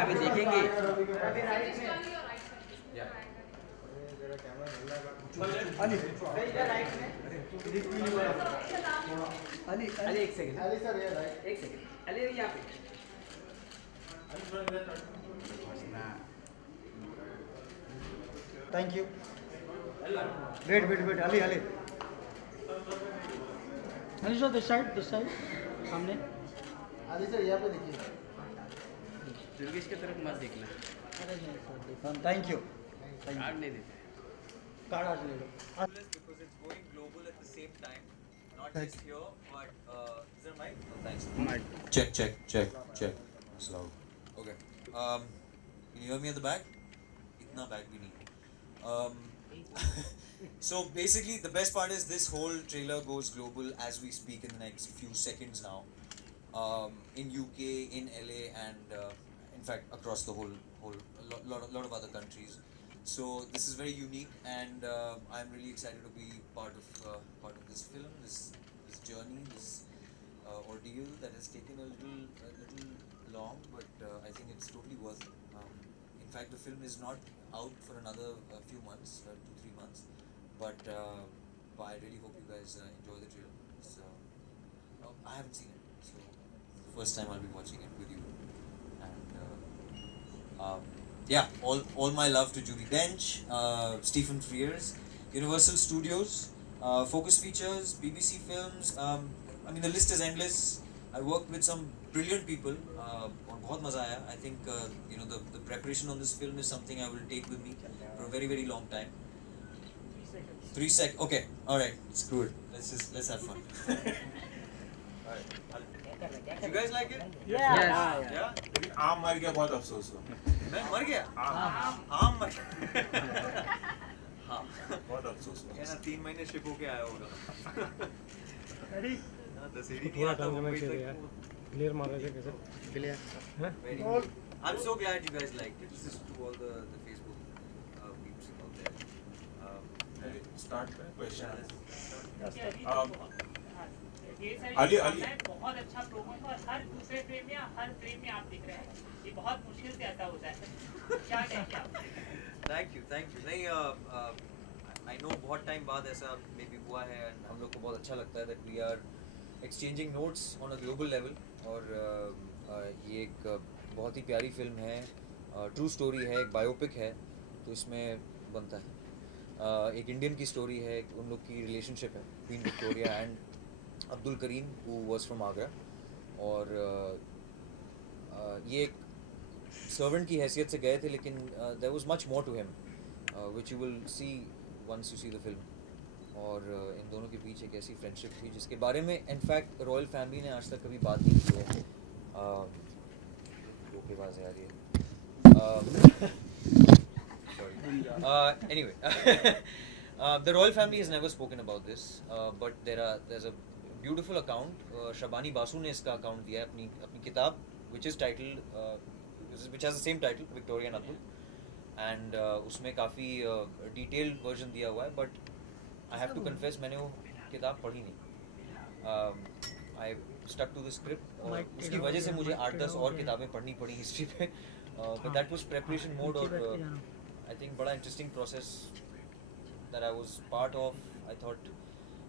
अभी देखेंगे। अली एक सेकंड, अली सर ये राइट, एक सेकंड, अली यहाँ पे। Thank you. Wait Ali sir this side सामने। अली सर यहाँ पे देखिए। दुर्गेश की तरफ मत देखना। अरे नहीं सर, थैंक यू। कार्ड नहीं देते। कार्ड आज ले लो। Because it's going global at the same time, not just here, but is there a mic? No, thanks. Check. Slow. Okay. Can you hear me at the back? Itna back bhi nahi. So basically, the best part is this whole trailer goes global as we speak in the next few seconds now. In UK, in LA, and in fact across the whole lot of other countries. So this is very unique, and I'm really excited to be part of this film, this journey, this ordeal that has taken a little long, but I think it's totally worth it. In fact, the film is not out for another few months, 2-3 months, but I really hope you guys enjoy the trailer. So, I haven't seen it, so first time I'll be watching it with you, and yeah, all my love to Judi, Dench, Stephen Frears, Universal Studios, Focus Features, BBC Films. I mean, the list is endless. I worked with some brilliant people. और बहुत मजा आया. I think the preparation on this film is something I will take with me for a very long time. 3 seconds. Okay. All right. Screw it. Let's have fun. All right. You guys like it? Yeah. आम मर गया, बहुत अफसोस हो। मैं मर गया? आम मर गया। हाँ। बहुत अफसोस हो। कहना 3 महीने शिप होके आया होगा। रेडी? दशहरी नहीं आता मुंबई तक। क्लियर मार रहे थे कैसे? Clear. I'm so glad you guys liked it. This is to all the Facebook peeps out there. Start question. Ali बहुत अच्छा प्रोमो है और हर दूसरे फ्रेम या हर फ्रेम में आप दिख रहे हैं, ये बहुत मुश्किल से ऐसा होता है, क्या कहेंगे आप? Thank you. नहीं I know बहुत टाइम बाद ऐसा maybe हुआ है, and हम लोग को बहुत अच्छा लगता है that we are exchanging notes on a global level, और ये एक बहुत ही प्यारी फिल्म है, ट्रू स्टोरी है, एक बायोपिक है, तो इसमें बनता है। एक इंडियन की स्टोरी है, उन लोग की रिलेशनशिप है, Queen Victoria and Abdul Karim who was from Agra, और ये एक सर्वेंट की हैसियत से गए थे, लेकिन there was much more to him, which you will see once you see the film. और इन दोनों के बीच एक ऐसी फ्रेंडशिप थी जिसके बारे में इनफैक्ट रॉयल फैमिली ने आज तक कभी बात नहीं की है। धोखेबाज है यार ये। Anyway, the royal family has never spoken about this, but there's a beautiful account. Shabani Basu ने इसका अकाउंट दिया है अपनी किताब, which has the same title, Victoria and Abdul, and उसमें काफ़ी detailed version दिया हुआ है, but I have to confess मैंने वो किताब पढ़ी नहीं। I stuck to the script, और उसकी वजह से मुझे 8-10 और किताबें पढ़नी पड़ी हिस्ट्री पे, but that was preparation mode, और I think बड़ा interesting process that I was part of. I thought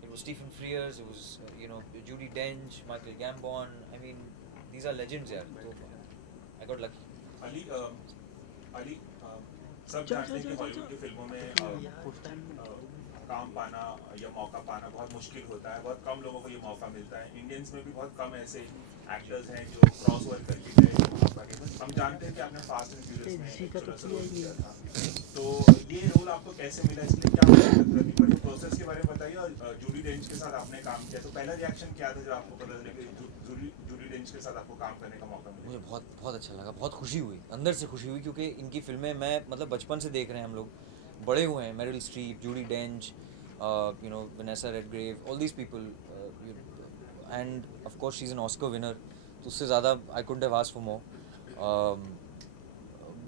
it was Stephen Frears, it was Judi, Dench, Michael Gambon. I mean, these are legends यार, तो I got lucky. Ali सब जानते हैं कि Hollywood की फिल्मों में काम पाना या मौका पाना बहुत मुश्किल होता है, बहुत कम लोगों को ये मौका मिलता है। इंडियंस में भी बहुत कम ऐसे एक्टर्स हैं जो क्रॉस ओवर करके गए। हम जानते हैं कि आपने फास्ट एंड फ्यूरियस में किया था, तो ये रोल आपको कैसे मिला, इसलिए क्या मेहनत करनी पड़ी, प्रोसेस के बारे में बताइए। और जूडी डेंच के साथ आपने काम किया, तो पहला रिएक्शन क्या था जब आपको पता चला कि जूडी डेंच के साथ आपको काम करने का मौका मिला? मुझे बहुत अच्छा लगा, बहुत खुशी हुई, अंदर से खुशी हुई, क्योंकि इनकी फिल्में मैं मतलब बचपन से देख रहे हैं हम लोग, बड़े हुए हैं, Meryl Streep, Judi Dench, Vanessa Redgrave, all these people, and of course she's an Oscar winner. तो उससे ज़्यादा I couldn't have asked for more.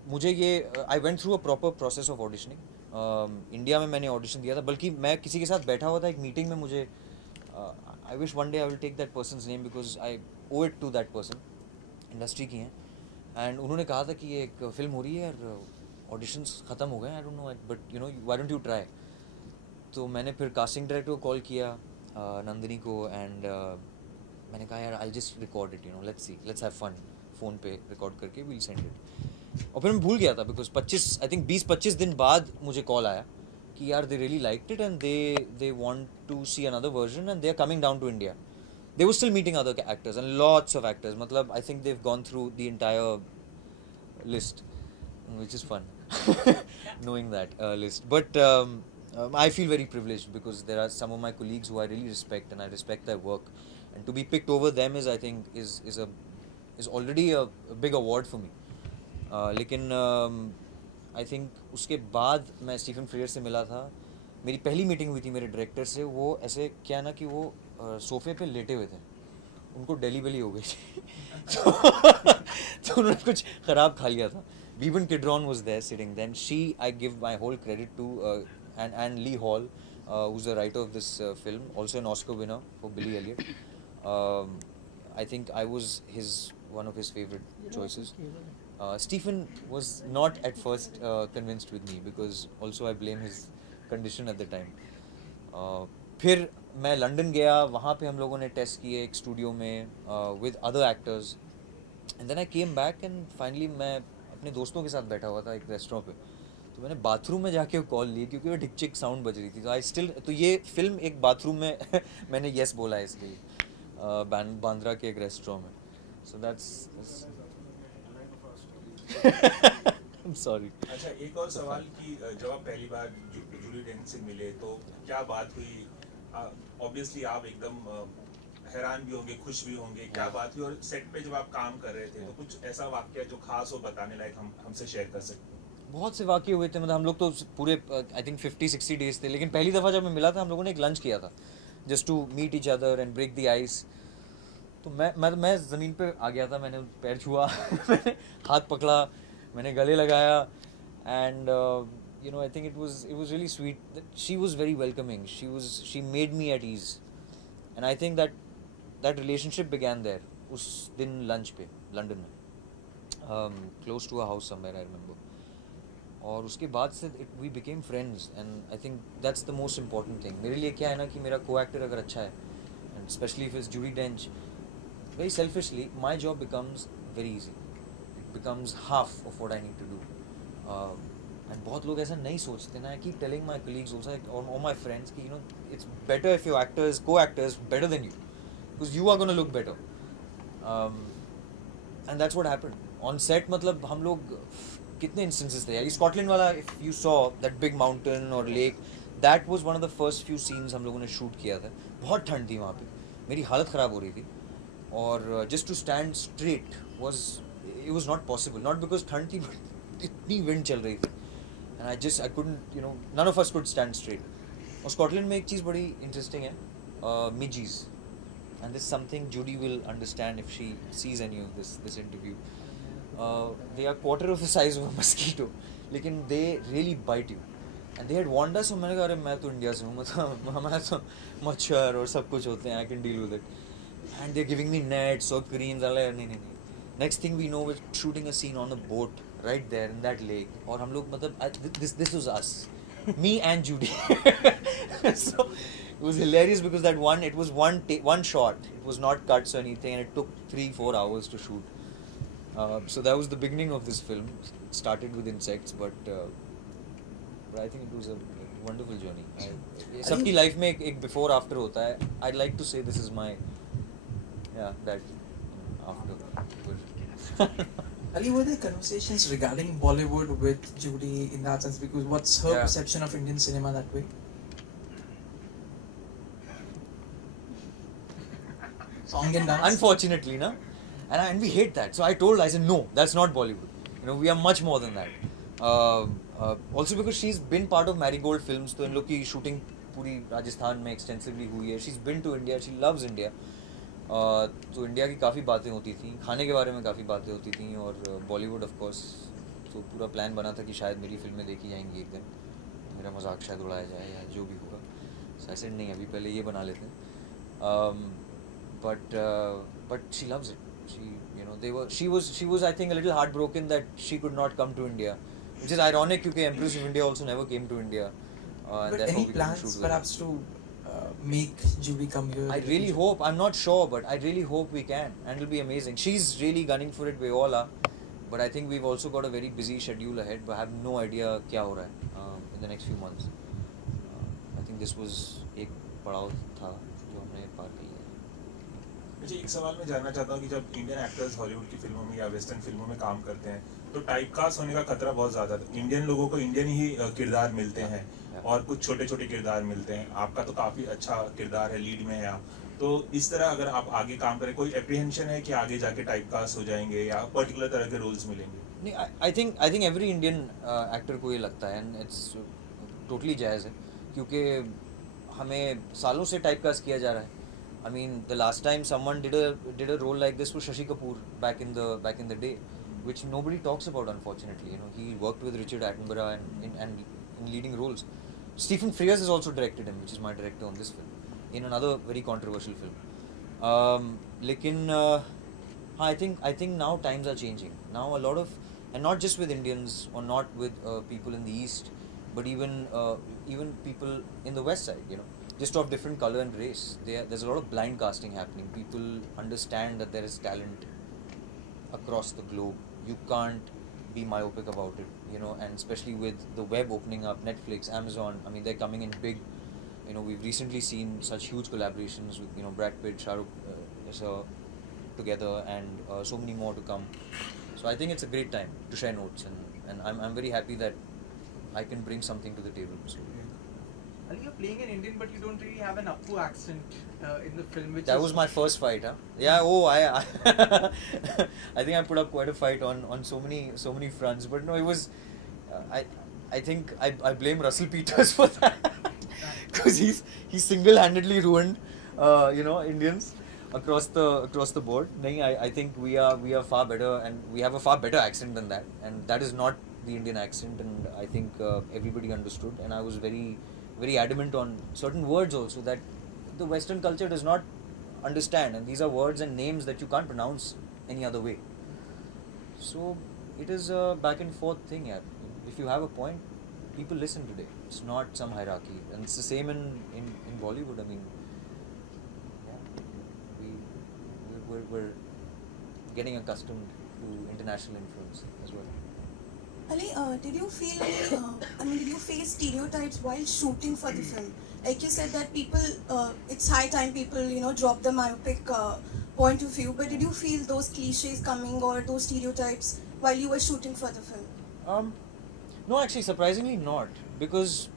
मुझे ये I went through a proper process of auditioning. India में मैंने audition दिया था, बल्कि मैं किसी के साथ बैठा हुआ था एक मीटिंग में. मुझे I wish one day I will take that person's name because I owe it to that person. Industry की हैं, एंड उन्होंने कहा था कि ये एक फिल्म हो रही है और ऑडिशंस ख़त्म हो गए. I don't know but why don't you try. तो मैंने फिर कास्टिंग डायरेक्टर को कॉल किया, नंदिनी को, एंड मैंने कहा यार I just record it, let's have fun. Phone पे रिकॉर्ड करके वील सेंड इट. और फिर मैं भूल गया था बिकॉज 20-25 दिन बाद मुझे कॉल आया कि यार they really liked it and they want to see another version and they are coming down to India. They were still meeting other actors and lots of actors. I think they've gone through the entire list, which is fun, knowing that list. But I feel very privileged because there are some of my colleagues who I really respect and I respect their work. And to be picked over them is, I think, is already a big award for me. लेकिन I think उसके बाद मैं Stephen Frere से मिला था. मेरी पहली meeting हुई थी मेरे डायरेक्टर से. वो ऐसे क्या ना कि वो सोफे पे लेटे हुए थे, उनको डेली बेली हो गई थी. तो उन्होंने कुछ ख़राब खा लिया था. Vivian Kidron was there sitting. Then I give my whole credit to and Lee Hall, who's the writer of this film, also an Oscar winner for Billy Elliot. I think I was one of his favorite choices. Stephen was not at first convinced with me because also I blame his condition at the time. फिर मैं London गया, वहाँ पे हम लोगों ने test किए एक स्टूडियो में with other actors, and then I came back and finally मैं अपने दोस्तों के साथ बैठा हुआ था एक रेस्टोरेंट पे. तो मैंने बाथरूम में जाके कॉल ली क्योंकि वो ढिक चिक साउंड बज रही थी. तो ये फिल्म एक बाथरूम में मैंने येस बोला है इसलिए, बांद्रा के एक रेस्टोरेंट में. So that's I'm sorry. अच्छा, एक और सवाल कि जब आप पहली बार जूडी डेंच से मिले तो क्या बात हुई? ऑब्वियसली आप एकदम हैरान भी होंगे, खुश भी होंगे. क्या बात हुई? और सेट पे जब आप काम कर रहे थे तो कुछ ऐसा वाकया जो खास हो, बताने लायक हमसे शेयर कर सकते हैं? बहुत से वाकये हुए थे. हम लोग तो पूरे आई थिंक 50-60 डेज थे. लेकिन पहली दफ़ा जब मैं मिला था हम लोगों ने एक लंच किया था just to meet each other and break the ice. तो मैं ज़मीन पे आ गया था. मैंने पैर छुआ मैंने हाथ पकड़ा, मैंने गले लगाया, and I think it was really sweet. She was very welcoming. She made me at ease, and I think that relationship began there. उस दिन लंच पे लंदन में, close to a house somewhere I remember. और उसके बाद से we became friends, and I think that's the most important thing. मेरे लिए क्या है ना कि मेरा co-actor अगर अच्छा है, and especially if it's Judi Dench, very selfishly my job becomes very easy. It becomes half of what I need to do. And बहुत लोग ऐसा नहीं सोचते ना. I keep telling my colleagues also, or my friends कि it's better if your co-actor is better than you, because you are going to look better. And that's what happened on set. मतलब हम लोग कितने instances थे. Scotland वाला, if you saw that big mountain or lake, that was one of the first few scenes हम लोगों ने shoot किया था. बहुत ठंड थी वहाँ पे, मेरी हालत ख़राब हो रही थी, और just to stand straight was not possible. Not because ठंड थी, but इतनी wind चल रही थी. And I couldn't, none of us could stand straight. और स्कॉटलैंड में एक चीज़ बड़ी इंटरेस्टिंग है, midges. And this is something Judi will understand if she sees any of this interview. They are quarter of the size of a mosquito, लेकिन they really bite you. And they had warned us. मैंने कहा अरे मैं तो India से हूँ, मतलब हमारे तो मच्छर और सब कुछ होते हैं, I can deal with it. And they're giving me nets or creams. नहीं. Next thing we know, we're shooting a scene on a boat right there in that lake. और हम लोग मतलब this was us, me and Judi. So it was hilarious because it was one shot. It was not cuts or anything, and it took 3-4 hours to shoot. So that was the beginning of this film. It started with insects, but I think it was a wonderful journey. सबकी life में एक before after होता है. I'd like to say this is my that after. Ali, were there conversations regarding Bollywood with Judi in that sense? Because what's her perception of Indian cinema that way? Song and dance? Unfortunately, na? And we hate that. So I said, no, that's not Bollywood. We are much more than that. Also because she's been part of Marigold Films, तो इन लोग की shooting पूरी राजस्थान में extensively हुई है. She's been to India, she loves India. तो India की काफ़ी बातें होती थी, खाने के बारे में काफ़ी बातें होती थी, और बॉलीवुड ऑफ कोर्स. तो पूरा प्लान बना था कि शायद मेरी फिल्में देखी जाएंगी एक दिन, मेरा मजाक शायद उड़ाया जाए या जो भी होगा. So I said नहीं, अभी पहले ये बना लेते हैं. But she loves it. She was I think a little heartbroken that she could not come to India, which is ironic because Empress of India also never came to India. But any plans perhaps to make Judi come here? I really hope. I'm not sure, but I really hope we can, and it'll be amazing. She's really gunning for it. We all are, but I think we've also got a very busy schedule ahead. But I have no idea क्या हो रहा है in the next few months. I think this was एक पड़ाव था जो हमने पार किया. मुझे एक सवाल मैं जानना चाहता हूँ कि जब इंडियन एक्टर्स हॉलीवुड की फिल्मों में या वेस्टर्न फिल्मों में काम करते हैं तो टाइपकास्ट होने का खतरा बहुत ज़्यादा है. इंडियन लोगों को इंडियन ही किरदार मिलते हैं और कुछ छोटे छोटे किरदार मिलते हैं. आपका तो काफ़ी अच्छा किरदार है, लीड में है आप. तो इस तरह अगर आप आगे काम करें, कोई एप्रीहेंशन है कि आगे जाके टाइपकास्ट हो जाएंगे या पर्टिकुलर तरह के रोल्स मिलेंगे? नहीं, I think every Indian actor को ये लगता है, एंड इट्स टोटली जायज़ है, क्योंकि हमें सालों से टाइपकास्ट किया जा रहा है. I mean, the last time someone did a role like this was Shashi Kapoor back in the day, which nobody talks about, unfortunately. He worked with Richard Attenborough and in leading roles. Stephen Frears has also directed him, which is my director on this film, in another very controversial film. I think now times are changing. Now a lot of, and not just with Indians or not with people in the East, but even people in the West side. Just of different color and race. There's a lot of blind casting happening. People understand that there is talent across the globe. You can't be myopic about it, and especially with the web opening up, Netflix, Amazon, I mean, they're coming in big. We've recently seen such huge collaborations with, Brad Pitt, Shah Rukh together, and so many more to come. So I think it's a great time to share notes, and I'm very happy that I can bring something to the table. So. Ali, you're playing an Indian, but you don't really have an Appu accent in the film. That was my first fight, huh? Yeah. I I think I put up quite a fight on so many fronts, but no, it was. I think I blame Russell Peters for that, because he single-handedly ruined Indians across the board. I think we are far better, and we have a far better accent than that, and that is not the Indian accent, and I think everybody understood, and I was very adamant on certain words also that the Western culture does not understand, and these are words and names that you can't pronounce any other way. So it is a back and forth thing, yeah. If you have a point, people listen today. It's not some hierarchy, and it's the same in Bollywood. I mean, yeah, we're getting accustomed to international influence as well. Ali, did you face stereotypes while shooting for the film? Like you said that people, it's high time people, drop the myopic point of view. But did you feel those cliches coming or those stereotypes while you were shooting for the film? No, actually, surprisingly not. Because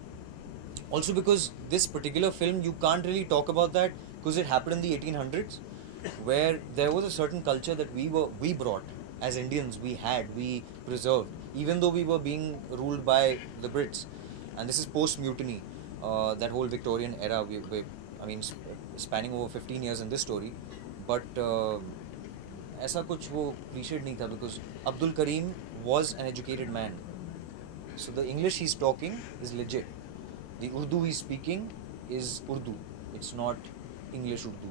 this particular film, you can't really talk about that because it happened in the 1800s, where there was a certain culture that we brought as Indians, we preserved, even though we were being ruled by the Brits. And this is post-mutiny, that whole Victorian era, spanning over 15 years in this story. But ऐसा कुछ वो cliched नहीं था, because Abdul Karim was an educated man. So the English he's talking is legit. The Urdu he's speaking is Urdu. It's not English Urdu.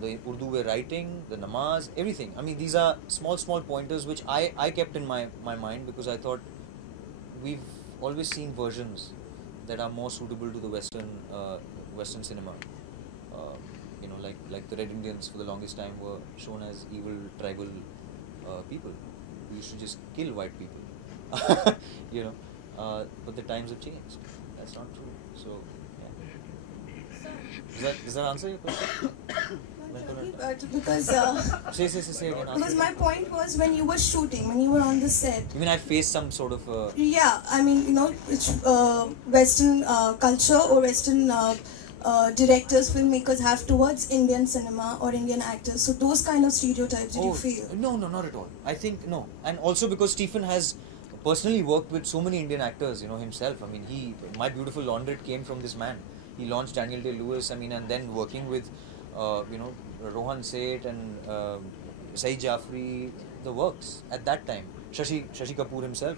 The Urdu we're writing, the namaz, everything. I mean, these are small pointers which I kept in my mind, because I thought we've always seen versions that are more suitable to the Western cinema. Like the Red Indians for the longest time were shown as evil tribal people who used to just kill white people. But the times have changed. That's not true. So, yeah. Does that answer your question? Because Say again. because my point was, when you were shooting, when you were on the set. You mean I faced some sort of? Yeah, I mean, which Western culture or Western directors, filmmakers have towards Indian cinema or Indian actors. So those kind of stereotypes, did you feel? No, not at all. I think no, and also because Stephen has personally worked with so many Indian actors, you know, himself. I mean, My Beautiful Laundrette came from this man. He launched Daniel Day-Lewis, I mean, and then working with, Rohan Seth and Saeed Jaffrey, the works at that time. Shashi Kapoor himself.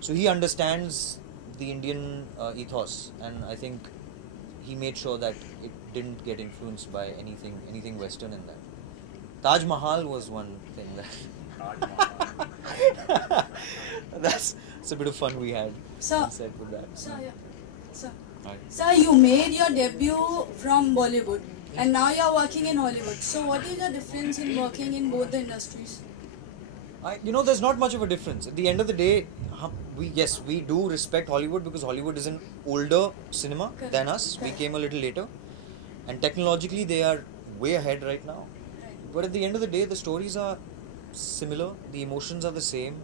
So he understands the Indian ethos, and I think he made sure that it didn't get influenced by anything Western in that. Taj Mahal was one thing that that's a bit of fun we had Sir, set with that. Sir, Hi. sir, you made your debut from Bollywood and now you're working in Hollywood. So what is the difference in working in both the industries? There's not much of a difference. At the end of the day, we do respect Hollywood because Hollywood is an older cinema than us. Correct. We came a little later, and technologically they are way ahead right now. But at the end of the day, the stories are similar, the emotions are the same.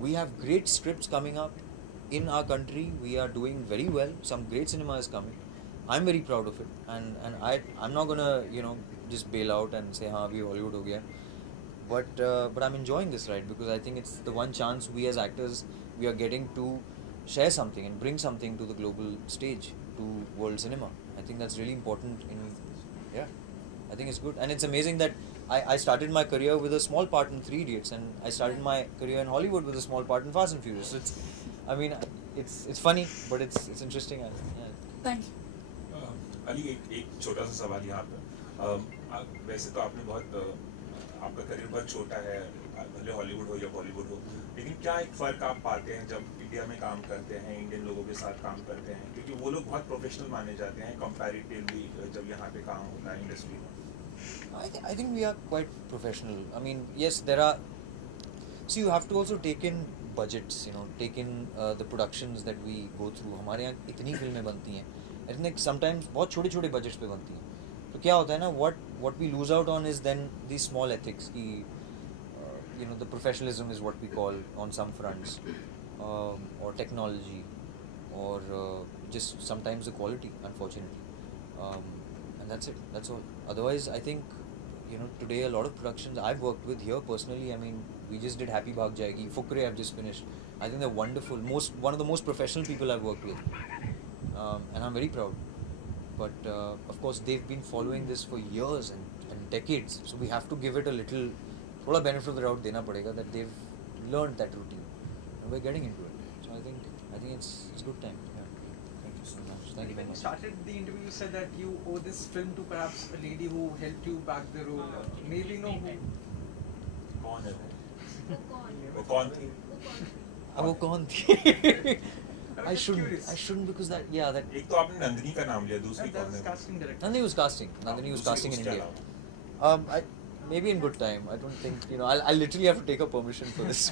We have great scripts coming up in our country. We are doing very well. Some great cinema is coming. I'm very proud of it, and I'm not gonna just bail out and say हाँ अभी Hollywood हो गया. But I'm enjoying this, right? Because I think it's the one chance we as actors we are getting to share something and bring something to the global stage, to world cinema. I think that's really important. I think it's good, and it's amazing that I started my career with a small part in 3 Idiots, and I started my career in Hollywood with a small part in Fast and Furious. So it's funny, but it's interesting. Thank you. Ali एक छोटा सा सवाल यहाँ पे वैसे तो आपने आपका करियर बहुत छोटा है, भले हॉलीवुड हो या बॉलीवुड हो, लेकिन क्या एक फ़र्क आप पाते हैं जब इंडिया में काम करते हैं, इंडियन लोगों के साथ काम करते हैं, क्योंकि वो लोग बहुत प्रोफेशनल माने जाते हैं कंपैरेटिवली जब यहाँ पे काम होता है इंडस्ट्री में? I think we are quite professional. I mean, yes, there are. See, you have to also take in budgets. Take in the productions that we go through. हमारे यहाँ इतनी फिल्में बनती हैं. I think sometimes बहुत छोटे budgets पे बनती हैं. तो क्या होता है ना, what we lose out on is then these small ethics की the professionalism is what we call on some fronts, or technology, or just sometimes the quality, unfortunately, and that's it, that's all. Otherwise I think today a lot of productions I've worked with here personally, I mean, we just did Happy Bhag Jayegi, Fukre I've just finished. I think they're wonderful, one of the most professional people I've worked with, and I'm very proud. But of course they've been following this for years and decades, so we have to give it a little थोड़ा benefit of the doubt देना पड़ेगा that they've learned that routine and we're getting into it. So I think it's good time. Thank you so much. Thank you very When you much. started the interview, you said that you owe this film to perhaps a lady who helped you back the role. Maybe know who. कौन है वो कौन थी? वो कौन थी? I shouldn't because that एक तो आपने नंदिनी का नाम लिया, दूसरी कौन है? Casting director. Nandini was casting in India. Maybe in good time. I don't think I'll literally have to take her permission for this.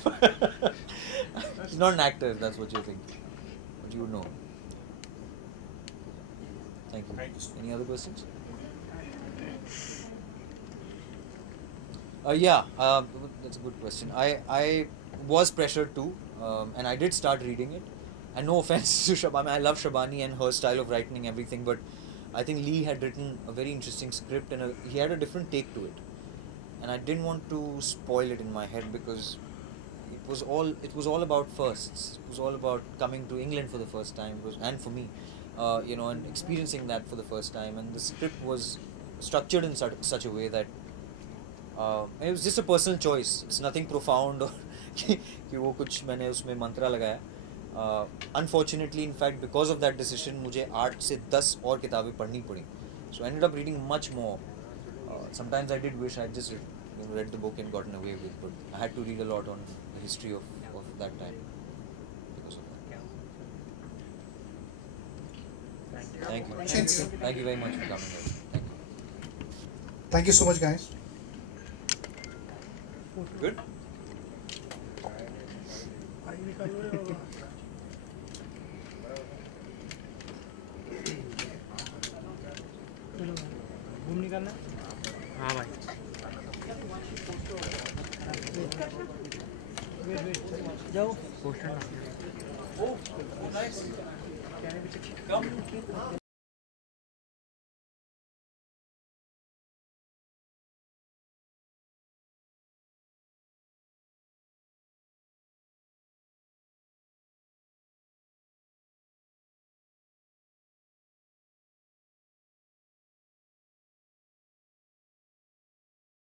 She's not an actor, if that's what you think. But you would know. Thank you. Thank you. Any other questions? That's a good question. I was pressured too, and I did start reading it. And no offense to Shabani, I love Shabani and her style of writing, everything, but I think Lee had written a very interesting script and he had a different take to it. And I didn't want to spoil it in my head because it was all about firsts. It was all about coming to England for the first time, and for me, and experiencing that for the first time. And the script was structured in such a way that it was just a personal choice. It's nothing profound or कि वो कुछ मैंने उसमें मंत्रा लगाया. Unfortunately, in fact, because of that decision, मुझे 8 से 10 और किताबें पढ़नी पड़ी. So I ended up reading much more. Sometimes I did wish I had just read the book and gotten away with, but I had to read a lot on the history of that time. Because of that. Thank you. Thank you very much for coming here. Thank you. Thank you so much, guys. Good. घूम निकालना. हाँ भाई. जाओ. Poster. Oh, nice. Can I be checked? Come.